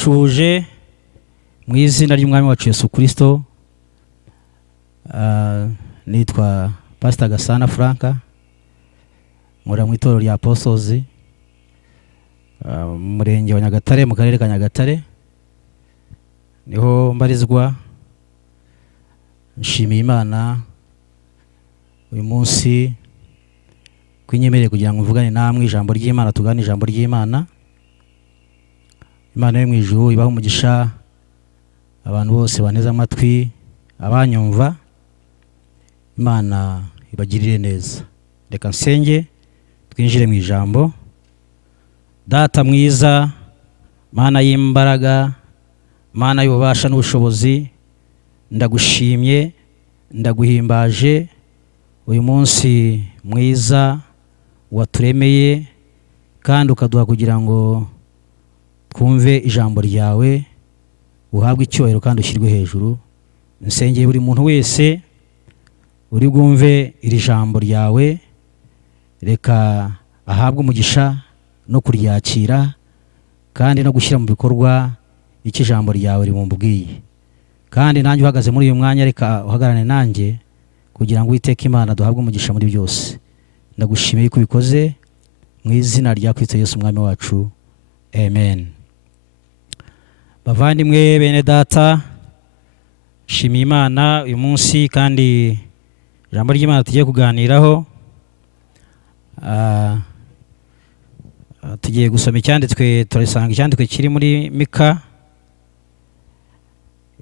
ndabashuje mu izina ry'umwami wacu Yesu Kristo. Nitwa Pr GASANA Frank, nkora mu itorero rya Apostles mu murenge wa Nyagatare, mu karere ka Nyagatare niho mbarizwa. Nshimiye Imana uyu munsi kwinyemereye kugira ngo mvugane namwe ijambo ry'Imana, tugane ijambo ry'Imana. Imana yo mu ijuru ibaho umugisha abantu bose baneza amatwi, abanyumva. Imana ibagirire neza. Reka nsenge twinjire mu ijambo. Data mwiza, Mana y'imbaraga, Mana y'ububasha n'ubushobozi, ndagushimye, ndaguhimbaje uyu munsi mwiza waturemeye kandi ukaduha kugira ngo twumve ijambo ryawe, uhabwe icyubahiro kandi ushyirwe hejuru. Nsengeye buri muntu wese uri bwumve iri jambo ryawe, reka ahabwe umugisha no kuryakira kandi no gushyira mu bikorwa icyo ijambo ryawe rimubwiye. Kandi nanjye uhagaze muri uyu mwanya, reka uhagarane nanjye kugira ngo Uwiteka Imana duhabwe umugisha muri byose. Ndagushimiye ko ubikoze mu izina rya Kristo Yesu umwami wacu, amen. Bavandimwe bene data, shimiye Imana uyu munsi kandi ijambo ry'Imana tugiye kuganiraho. Tugiye gusoma icyanditswe, turisanga icyanditswe kiri muri Mika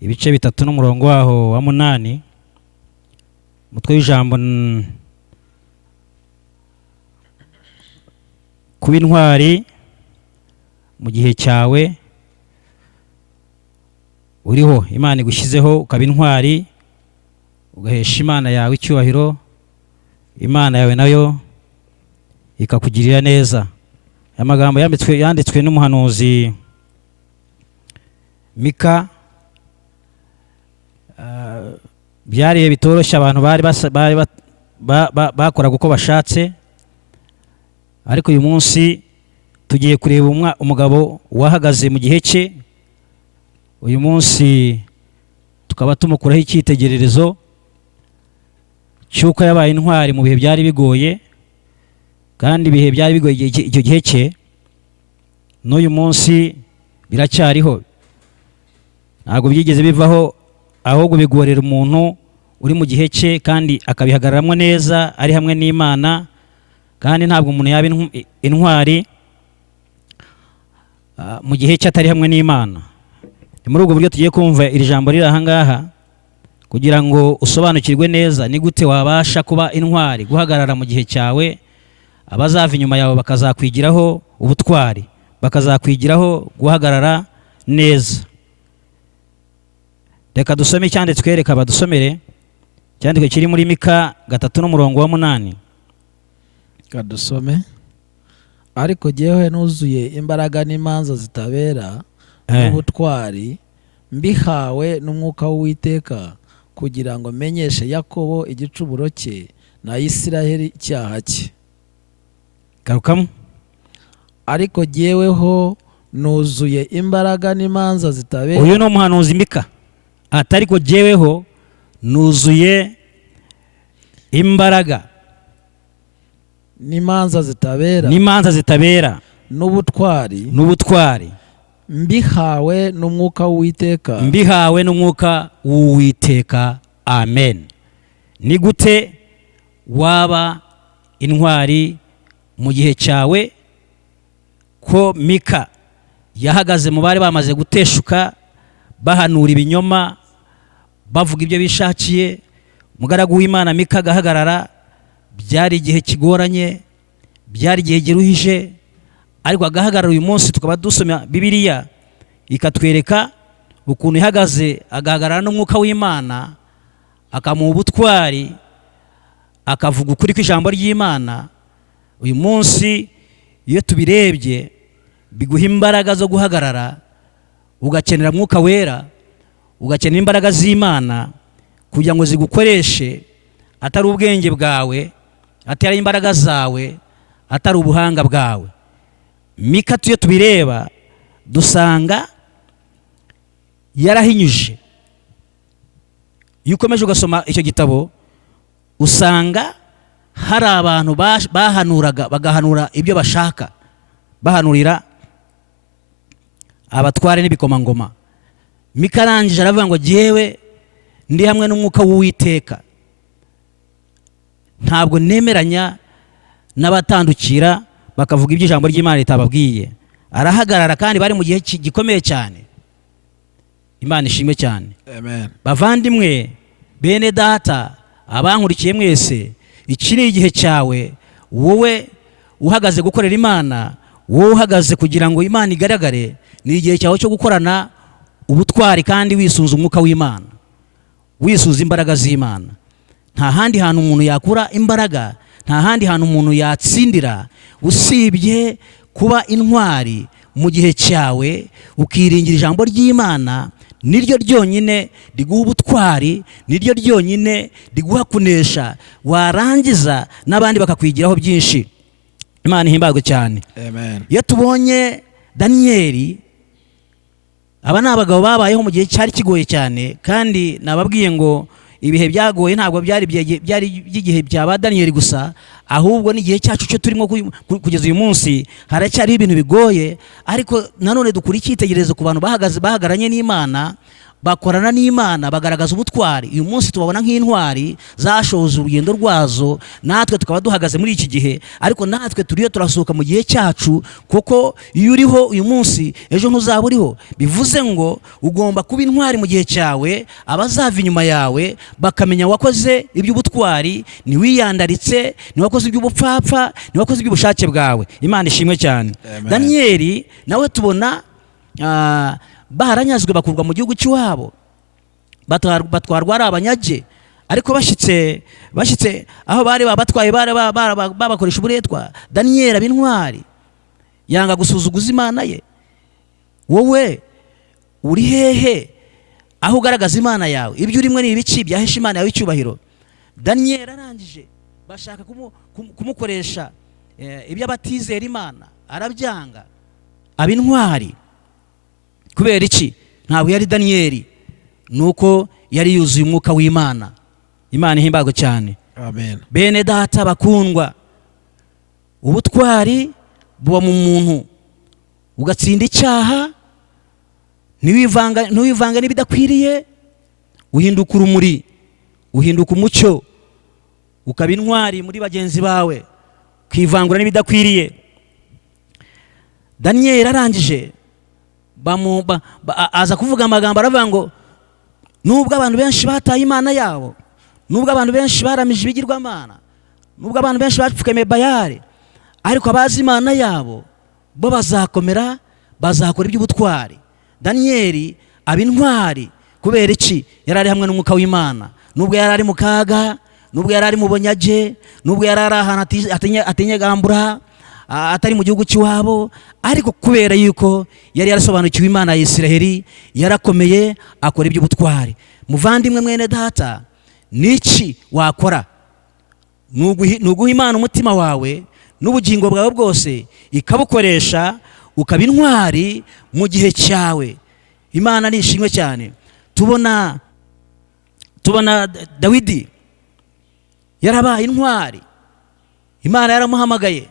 ibice 3 n'umurongo waho wa 8. Umutwe w'ijambo kuba intwari mu gihe cyawe. Uriho Imana igushyizeho ukaba intwari, ugahesha Imana yawe icyubahiro, Imana yawe nayo ikakugirira neza. Aya magambo yanditswe n'umuhanuzi Mika. Byari bitoroshye, abantu bari bakoraga uko bashatse, ariko uyu munsi tugiye kureba umugabo wahagaze mu gihe cye. Uyu munsi tukaba tumukuraho icyitegererezo cy'uko yabaye intwari mu bihe byari bigoye, kandi ibihe byari bigoye icyo gihe cye n'uyu munsi biracyariho, ntabwo byigeze bivaho, ahubwo bigorera umuntu uri mu gihe cye kandi akabihagararamo neza ari hamwe n'Imana. Kandi ntabwo umuntu yaba intwari mu gihe cye atari hamwe n'Imana. Ni muri ubwo buryo tugiye kumva iri jambo riri aha ngaha kugira ngo usobanukirwe neza ni gute wabasha kuba intwari, guhagarara mu gihe cyawe. Abazava inyuma yawe bakazakwigiraho ubutwari, bakazakwigiraho guhagarara neza. Reka dusome icyanditswe, reka badusomere icyanditswe kiri muri Mika 3 n'umurongo wa 8. Kadusome. Ariko gihe nuzuye imbaraga n'imanza zitabera n'ubutwari, mbihawe n'umwuka w'Uwiteka kugira ngo menyeshe Yakobo igicuburo cye na Isiraheli icyaha cye. Garukamo. Ariko jyeweho nuzuye imbaraga n'imanza zitabera. Uyu ni umuhanuzi Mika. Atariko jyeweho nuzuye imbaraga n'imanza zitabera n'ubutwari, mbihawe n'umwuka w'Uwiteka, amen. Ni gute waba intwari mu gihe cyawe? Ko Mika yahagaze mu bari bamaze guteshuka, bahanura ibinyoma, bavuga ibyo bishakiye. Umugaragu w'Imana Mika agahagarara. Byari igihe kigoranye, byari igihe giruhije, ariko agahagarara. Uyu munsi tukaba dusoma Bibiliya ikatwereka ukuntu ihagaze, agahagarara n'umwuka w'Imana, akamuha ubutwari, akavuga ukuri kw'ijambo ry'Imana. Uyu munsi iyo tubirebye biguha imbaraga zo guhagarara, ugakenera mwuka wera, ugakenera imbaraga z'Imana kugira ngo zigukoreshe, atari ubwenge bwawe, atari imbaraga zawe, atari ubuhanga bwawe. Mika tuyo tubireba dusanga yarahinyuje. Iyo ukomeje ugasoma icyo gitabo usanga hari abantu bahanuraga bagahanura ibyo bashaka, bahanurira abatware n'ibikomangoma. Mika arangije aravuga ngo jyewe ndi hamwe n'umwuka w'Uwiteka, ntabwo nemeranya n'abatandukira bakavuga ibyo ijambo ry'Imana ritababwiye. Arahagarara, kandi bari mu gihe gikomeye cyane. Imana ishimwe cyane. Amen. Bavandimwe, bene data, abankurikiye mwese, iki ni igihe cyawe, wowe uhagaze gukorera Imana, wowe uhagaze kugira ngo Imana igaragare. Ni igihe cyawe cyo gukorana ubutwari kandi wisunza umwuka w'Imana, wisuza imbaraga z'Imana. Nta handi hantu umuntu yakura imbaraga, nta handi hantu umuntu yatsindira usibye kuba intwari mu gihe cyawe, ukiringira ijambo ry'Imana. Niryo ryonyine riguha ubutwari, niryo ryonyine riguha kunesha, warangiza n'abandi bakakwigiraho byinshi. Imana ihimbazwe cyane. Amen. Iyo tubonye Daniyeli, aba ni abagabo babayeho mu gihe cyari kigoye cyane, kandi nababwiye ngo ibihe byagoye ntabwo byari by'igihe byaba Daniyeli gusa, ahubwo n'igihe cyacu cyo turimo kugeza uyu munsi haracyari ibintu bigoye. Ariko nanone dukura icyitegererezo ku bantu bahagaranye n'Imana, bakorana n'Imana, bagaragaza ubutwari. Uyu munsi tubabona nk'intwari zashoje urugendo rwazo, natwe tukaba duhagaze muri iki gihe. Ariko natwe turiyo turasohoka mu gihe cyacu, kuko iyo uriho uyu munsi ejo ntuzaba uriho. Bivuze ngo ugomba kuba intwari mu gihe cyawe, abazava inyuma yawe bakamenya wakoze iby'ubutwari, ntiwiyandaritse, ntiwakoze iby'ubupfapfa, ntiwakoze iby'ubushake bwawe. Imana ishimwe cyane. Daniyeli nawe tubona baranyazwe bakurwa mu gihugu cy'iwabo, batwarwa ari abanyage. Ariko bashyitse aho bari babatwaye, babakoresha uburetwa, Daniyeli aba intwari, yanga gusuzuguza Imana ye. Wowe uri hehe aho ugaragaza Imana yawe? Ibyo urimo ni ibiki byahesha Imana yawe icyubahiro? Daniyeli arangije bashaka kumukoresha ibyo abatizera Imana, arabyanga, aba intwari. Kubera iki? Ntabwo yari Daniyeli, nuko yari yuzuye umwuka w'Imana. Imana ihimbazwe cyane. Amen. Bene data bakundwa, ubutwari buba mu muntu, ugatsinda icyaha, ntiwivanga n'ibidakwiriye, uhinduka urumuri, uhinduka umucyo, ukaba intwari muri bagenzi bawe, ukivangura n'ibidakwiriye. Daniyeli arangije aza kuvuga amagambo, aravuga ngo nubwo abantu benshi bataye Imana yabo, nubwo abantu benshi baramije ibigirwamana, nubwo abantu benshi bapfukamiye Bayali, ariko abazi Imana yabo bo bazakomera, bazakora iby'ubutwari. Daniyeli aba intwari. Kubera iki? Yari ari hamwe n'umwuka w'Imana. Nubwo yari ari mu kaga, nubwo yari ari mu bunyage, nubwo yari ari ahantu atinyegambura, atari mu gihugu cy'iwabo, ariko kubera yuko yari yarasobanukiwe Imana ya Isiraheli, yarakomeye, akora iby'ubutwari. Muvandimwe, mwene data, niki wakora? Nuguha Imana umutima wawe n'ubugingo bwawe bwose, ikabukoresha, ukaba intwari mu gihe cyawe. Imana nishimwe cyane. Tubona Dawidi yarabaye intwari, Imana yaramuhamagaye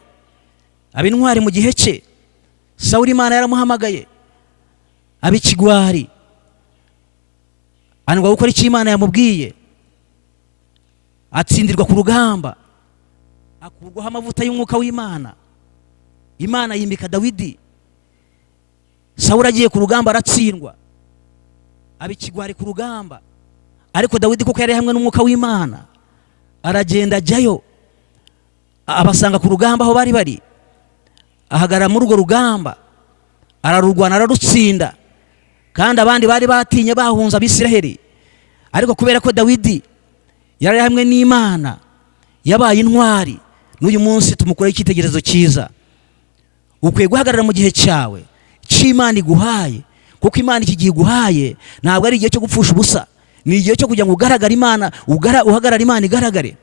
aba intwari mu gihe cye. Sawuli Imana yaramuhamagaye aba ikigwari, ananirwa gukora icyo Imana yamubwiye, atsindirwa ku rugamba, akurwaho amavuta y'umwuka w'Imana. Imana yimika Dawidi. Sawuli agiye ku rugamba aratsindwa, aba ikigwari ku rugamba. Ariko Dawidi kuko yari hamwe n'umwuka w'Imana, aragenda ajyayo, abasanga ku rugamba aho bari, ahagarara muri urwo rugamba, ararurwana, ararutsinda. Kandi abandi bari batinye, bahunze Abisiraheli. Ariko kubera ko Dawidi yari hamwe n'Imana, yabaye intwari. N'uyu munsi tumukoreho icyitegererezo cyiza. Ukwiye guhagarara mu gihe cyawe cy'Imana iguhaye, kuko Imana iki gihe iguhaye ntabwo ari igihe cyo gupfusha ubusa. Ni igihe cyo kugira ngo ugaragare Imana, uhagarara Imana igaragare.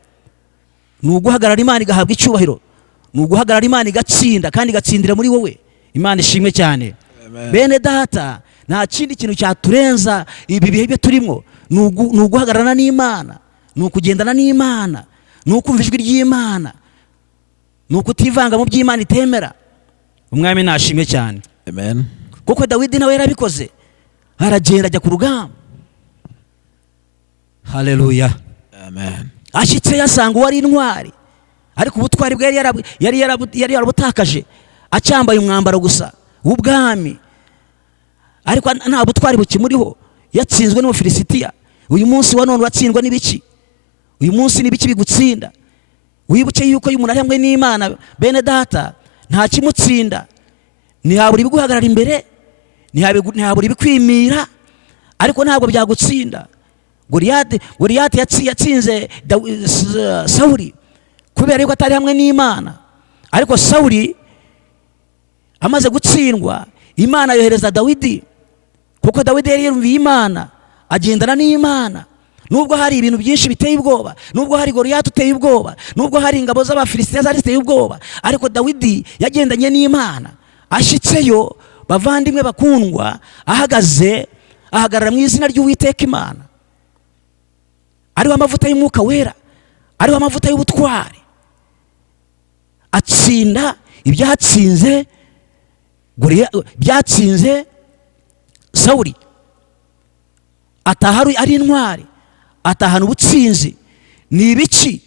Ni uguhagarara Imana igahabwa icyubahiro, ni uguhagarara Imana igatsinda, kandi igatsindira muri wowe. Imana ishimwe cyane. Amen. Bene data, nta kindi kintu cyaturenza ibi bihe byo turimo, ni uguhagararana n'Imana, ni ukugendana n'Imana, ni ukumva ijwi ry'Imana, ni ukutivanga mu by'Imana itemera. Umwami nashimwe cyane. Amen. Kuko Dawidi nawe yarabikoze, aragenda ajya ku rugamba. Haleluya. Amen. Ashyitse yasanga uwari intwari, ariko ubutwari bwe yari yarabutakaje, acyambaye umwambaro gusa w'ubwami, ariko nta butwari bukimuriho. Yatsinzwe n'Umufilisitiya. Uyu munsi wa none uratsindwa n'ibiki? Uyu munsi n'ibiki bigutsinda? Wibuke yuko uyu muntu ari hamwe n'Imana, bene data, nta kimutsinda. Ntihabura ibiguhagarara imbere, ntihabura ibikwimira, ariko ntabwo byagutsinda. Goliyati yatsinze Sawuli kubera yuko atari hamwe n'Imana, ariko Sawuli amaze gutsindwa, Imana yohereza Dawidi, kuko Dawidi yari yumviye Imana, agendana n'Imana. Nubwo hari ibintu byinshi biteye ubwoba, nubwo hari Goliyati uteye ubwoba, nubwo hari ingabo z'Abafilisitiya zari ziteye ubwoba, ariko Dawidi yagendanye n'Imana. Ashyitseyo, bavandimwe bakundwa, ahagarara mu izina ry'Uwiteka Imana, ariho amavuta y'Umwuka Wera, ariho amavuta y'ubutwari, atsinda byatsinze Sawuli. Ataha ari intwari, atahana ubutsinzi. Ni ibiki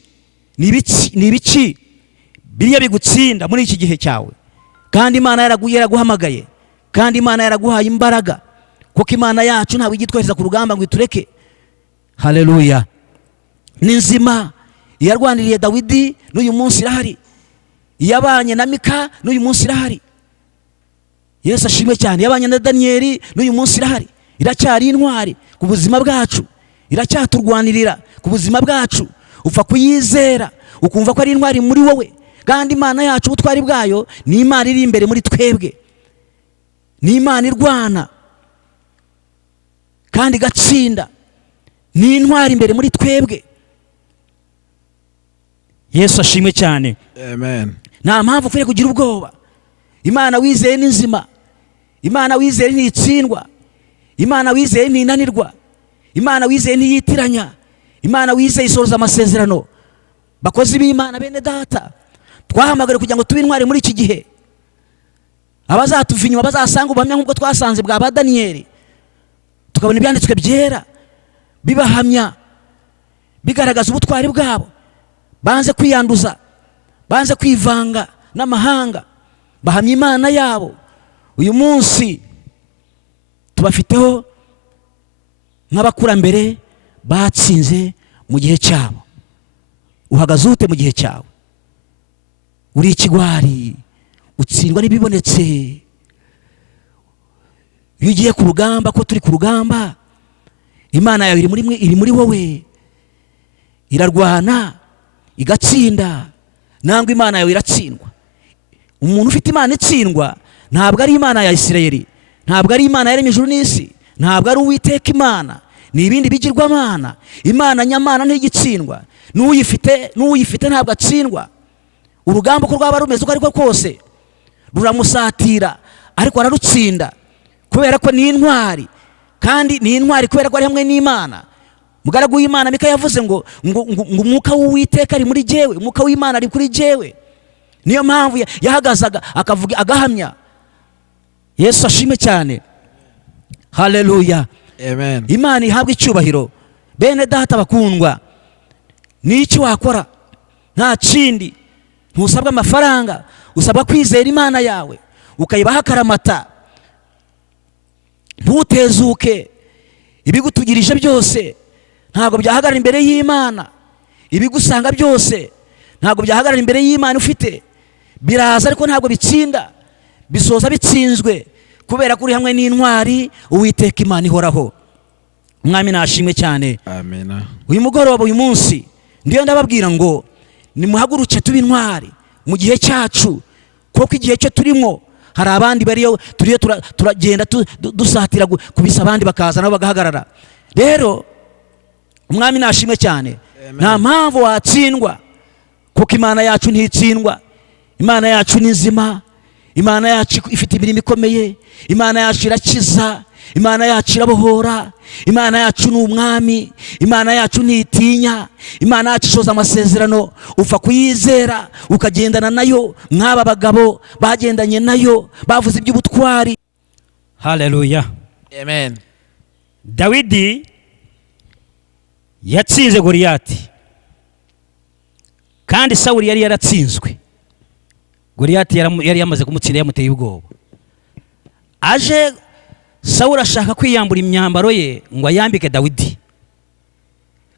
biriya bigutsinda muri iki gihe cyawe? Kandi Imana yaraguhamagaye, kandi Imana yaraguhaye imbaraga, kuko Imana yacu ntabwo igitwohereza ku rugamba ngo itureke. Haleluya. Ni nzima. Yarwaniriye Dawidi, n'uyu munsi irahari. Yabanye na Mika, n'uyu munsi irahari. Yesu ashimwe cyane. Yabanye na Daniyeli, n'uyu munsi irahari. Iracyari intwari ku buzima bwacu, iracyaturwanirira ku buzima bwacu. Upfa kuyizera ukumva ko ari intwari muri wowe, kandi Imana yacu ubutwari bwayo ni Imana iri imbere muri twebwe, ni Imana irwana kandi igatsinda, ni intwari imbere muri twebwe. Yesu ashimwe cyane. Amen. Nta mpamvu ukwiriye kugira ubwoba. Imana wizeye ni nzima, Imana wizeye ntitsindwa, Imana wizeye ntinanirwa, Imana wizeye ntiyitiranya, Imana wizeye isohoza amasezerano. Bakozi b'Imana, bene data, twahamagare kugira ngo tube intwari muri iki gihe. Abazatuva inyuma bazasanga ubuhamya nk'ubwo twasanze bwa ba Daniyeli, tukabona ibyanditswe byera bibahamya, bigaragaza ubutwari bwabo. Banze kwiyanduza, banze kwivanga n'amahanga, bahamya Imana yabo. Uyu munsi tubafiteho nk'abakurambere batsinze mu gihe cyabo. Uhagaze ute mu gihe cyawe? Uri ikigwari, utsindwa n'ibibonetse. Iyo ugiye ku rugamba, ko turi ku rugamba, Imana yawe iri muri wowe, irarwana igatsinda. Nangwa Imana yawe iratsindwa. Umuntu ufite Imana itsindwa ntabwo ari Imana ya Isirayeli, ntabwo ari Imana yaremye ijuru n'isi, ntabwo ari Uwiteka Imana, ni ibindi bigirwamana. Imana nyamana ntigitsindwa, n'uyifite ntabwo atsindwa. Urugamba uko rwaba rumeze uko ariko kose ruramusatira, ariko ararutsinda kubera ko ni intwari, kandi ni intwari kubera ko ari hamwe n'Imana. Mugaragu w'Imana Mika yavuze ngo umwuka w'Uwiteka ari muri jewe, umwuka w'Imana ari kuri jewe. Niyo mpamvu yahagazaga akavuga, agahamya. Yesu ashimwe cyane. Haleluya. Amen. Imana ihabwe icyubahiro. Bene data bakundwa, ni iki wakora? Nta kindi. Ntusabwa amafaranga, usabwa kwizera Imana yawe, ukayibaha akaramata. Ntutezuke. Ibigutugirije byose ntabwo byahagarara imbere y'Imana. Ibigusanga byose ntabwo byahagarara imbere y'Imana ufite. Biraza ariko ntabwo bitsinda, bisoza bitsinzwe, kubera ko uri hamwe n'intwari Uwiteka Imana ihoraho. Umwami nashimwe cyane. Amen. Uyu mugoroba, uyu munsi, ndiyo ndababwira ngo nimuhaguruke tube intwari mu gihe cyacu, kuko igihe cyo turimo hari abandi bariyo turagenda dusatira kubisa, abandi bakaza nabo bagahagarara. Rero umwami nashimwe cyane. Nta mpamvu watsindwa, kuko Imana yacu ntitsindwa. Imana yacu ni nzima, Imana yacu ifite imirimo ikomeye, Imana yacu irakiza, imana yacu irabohora, imana yacu ni umwami, imana yacu ntitinya, imana yacu ishoza amasezerano. Upfa kuyizera ukagendana nayo, nk'aba bagabo bagendanye nayo bavuze iby'ubutwari. Haleluya, amen. Dawidi yatsinze Goliyati, kandi Sawuli yari yaratsinzwe. Goliyati yari yamaze kumutsinda, yamuteye ubwoba. Aje Sawuli ashaka kwiyambura imyambaro ye ngo ayambike Dawidi,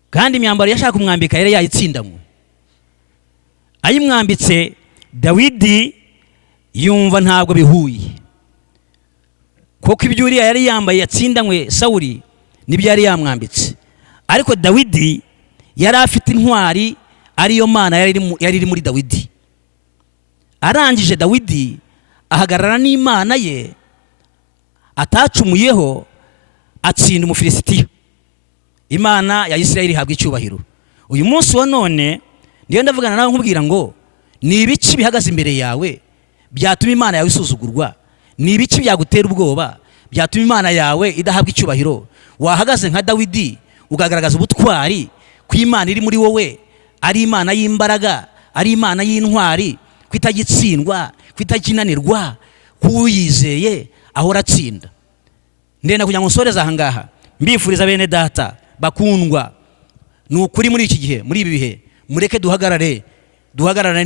kandi imyambaro yashaka kumwambika yari yayitsindamwe. Ayimwambitse Dawidi yumva ntabwo bihuye, kuko ibyo Uriya yari yambaye yatsindanywe Sawuli nibyo yari yamwambitse. Ariko Dawidi yari afite intwari, ariyo Mana yari iri muri Dawidi. Arangije Dawidi ahagarara n'Imana ye atacumuyeho, atsinda Umufilisitiya. Imana ya Isirayeli ihabwa icyubahiro. Uyu munsi wa none ndiyo ndavugana nawe nkubwira ngo ni ibiki bihagaze imbere yawe byatuma Imana yawe isuzugurwa? Ni ibiki byagutera ubwoba byatuma Imana yawe idahabwa icyubahiro? Wahagaze nka Dawidi ukagaragaza ubutwari ko Imana iri muri wowe ari Imana y'imbaraga, ari Imana y'intwari, ko itagitsindwa, ko itakinanirwa, kuyizeye ahora atsinda. Ndenda kugira ngo nsoreze aha ngaha mbifuriza bene data bakundwa, ni ukuri muri iki gihe, muri ibi bihe, mureke duhagarare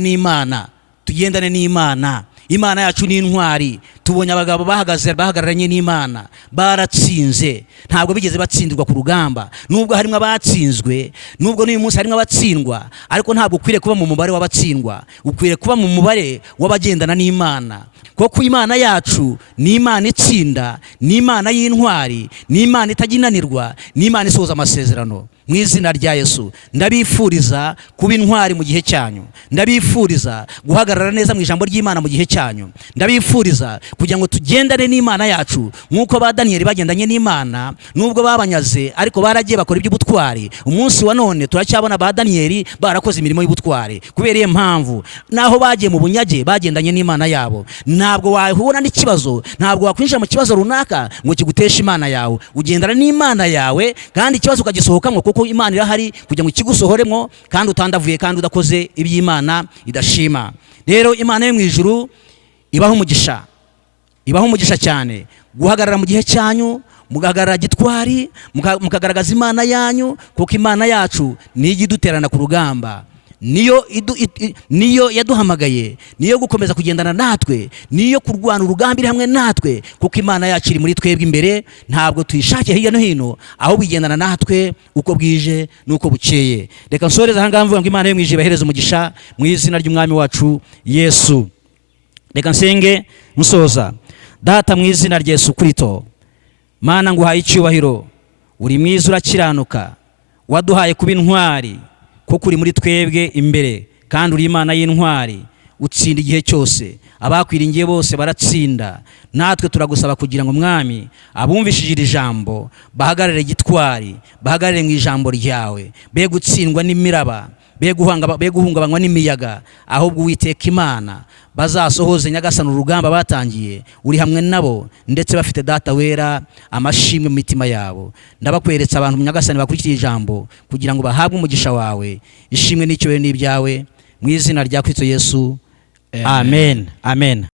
n'Imana, tugendane n'Imana. Imana yacu ni intwari. Tubonye abagabo bahagararanye n'Imana, baratsinze, ntabwo bigeze batsindirwa ku rugamba. Nubwo harimo abatsinzwe, nubwo n'uyu munsi harimo abatsindwa, ariko ntabwo ukwiriye kuba mu mubare w'abatsindwa, ukwiriye kuba mu mubare w'abagendana n'Imana. Kuko Imana yacu ni Imana itsinda, ni Imana y'intwari, ni Imana itaginanirwa, ni Imana isohoza amasezerano. Mu izina rya Yesu ndabifuriza kuba intwari mu gihe cyanyu, ndabifuriza guhagarara neza mu ijambo ry'Imana mu gihe cyanyu, ndabifuriza kugira ngo tugendane n'Imana yacu nk'uko ba Daniyeli bagendanye n'Imana. Nubwo babanyaze ariko baragiye bakora iby'ubutwari. Umunsi wa none turacyabona ba Daniyeli barakoze imirimo y'ubutwari. Kubera iyo mpamvu, naho bagiye mu bunyage bagendanye n'Imana yabo. Ntabwo wahura n'ikibazo, ntabwo wakwinjira mu kibazo runaka ngo kiguteshe Imana yawe. Ugendana n'Imana yawe kandi ikibazo ukagisohokamo, kuko Imana irahari kugira ngo kigusohoremo kandi utandavuye kandi udakoze iby'Imana idashima. Rero Imana yo mu ijuru ibaho umugisha cyane. Guhagarara mu gihe cyanyu, mugahagarara gitwari, mukagaragaza Imana yanyu, kuko Imana yacu niyo iduterana ku rugamba, niyo yaduhamagaye, niyo gukomeza kugendana natwe, niyo kurwana urugamba iri hamwe natwe, kuko Imana yacu iri muri twebwe imbere. Ntabwo tuyishakiye hirya no hino, aho bigendana natwe uko bwije nuko bukeye. Reka nsoreze aha ngaha mvuga ngo Imana yo mu ijuru ibahereze umugisha mu izina ry'Umwami wacu Yesu. Reka nsenge musoza. Data, mu izina rya Yesu Kristo, Mana nguhaye icyubahiro, uri mwiza urakiranuka, waduhaye kuba intwari, kuko uri muri twebwe imbere, kandi uri Imana y'intwari, utsinda igihe cyose. Abakwiringiye bose baratsinda. Natwe turagusaba kugira ngo Mwami abumvishije iri jambo bahagarare gitwari, bahagarare mu ijambo ryawe, be gutsindwa n'imiraba, be guhungabanywa n'imiyaga, ahubwo Uwiteka Imana bazasohoze nyagasana urugamba batangiye. Uri hamwe nabo, ndetse bafite Data wera amashimwe mu mitima yabo. Ndabakweretse abantu nyagasani bakurikira ijambo kugira ngo bahabwe umugisha wawe. Ishimwe n'icyubahiro n'ibyawe mu izina rya Kristo Yesu, amen, amen.